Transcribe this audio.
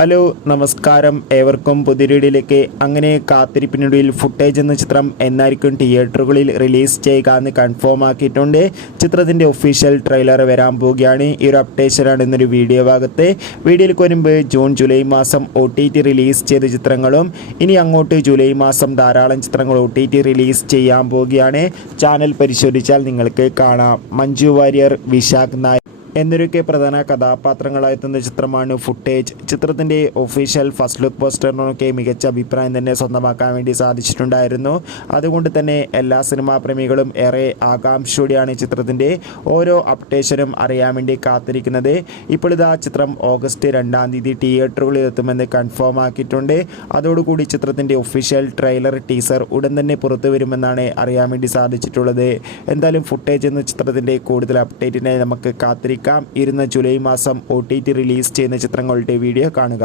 Hello നമസ്കാരം, ഏവർക്കും പുതിയൊരിടിലേക്ക്. അങ്ങനെ കാത്തിരിപ്പിനൊടുവിൽ ഫുട്ടേജ് എന്ന ചിത്രം എന്നായിരിക്കും തിയേറ്ററുകളിൽ റിലീസ് ചെയ്യുക എന്ന് കൺഫേം ആക്കിയിട്ടുണ്ട്. ചിത്രത്തിൻ്റെ ഒഫീഷ്യൽ ട്രെയിലർ വരാൻ പോവുകയാണ്. ഈ ഒരു അപ്ഡേഷനാണ് ഇന്നൊരു വീഡിയോ ഭാഗത്ത്. വീഡിയോയിലേക്ക് വരുമ്പോൾ ജൂൺ ജൂലൈ മാസം OTT റിലീസ് ചെയ്ത ചിത്രങ്ങളും ഇനി അങ്ങോട്ട് ജൂലൈ മാസം ധാരാളം ചിത്രങ്ങൾ OTT റിലീസ് ചെയ്യാൻ പോവുകയാണ്. ചാനൽ പരിശോധിച്ചാൽ നിങ്ങൾക്ക് കാണാം. മഞ്ജു വാര്യർ, വിശാഖ് നായർ എന്നൊക്കെ പ്രധാന കഥാപാത്രങ്ങളായെത്തുന്ന ചിത്രമാണ് ഫുട്ടേജ്. ചിത്രത്തിൻ്റെ ഒഫീഷ്യൽ ഫസ്റ്റ് ലുക്ക് പോസ്റ്ററിനൊക്കെ മികച്ച അഭിപ്രായം തന്നെ സ്വന്തമാക്കാൻ വേണ്ടി സാധിച്ചിട്ടുണ്ടായിരുന്നു. അതുകൊണ്ട് തന്നെ എല്ലാ സിനിമാ പ്രേമികളും ഏറെ ആകാംക്ഷയോടെയാണ് ചിത്രത്തിൻ്റെ ഓരോ അപ്ഡേഷനും അറിയാൻ വേണ്ടി കാത്തിരിക്കുന്നത്. ഇപ്പോൾ ഇതാ ചിത്രം ഓഗസ്റ്റ് 2-ാം തീയതി തിയേറ്ററുകളിൽ എത്തുമെന്ന് കൺഫേം ആക്കിയിട്ടുണ്ട്. അതോടുകൂടി ചിത്രത്തിൻ്റെ ഒഫീഷ്യൽ ട്രെയിലർ ടീസർ ഉടൻ തന്നെ പുറത്തു വരുമെന്നാണ് അറിയാൻ വേണ്ടി സാധിച്ചിട്ടുള്ളത്. എന്തായാലും ഫുട്ടേജ് എന്ന ചിത്രത്തിൻ്റെ കൂടുതൽ അപ്ഡേറ്റിനായി നമുക്ക് കാത്തിരിക്കാം. ജൂലൈ മാസം OTT റിലീസ് ചെയ്യുന്ന ചിത്രങ്ങളുടെ വീഡിയോ കാണുക.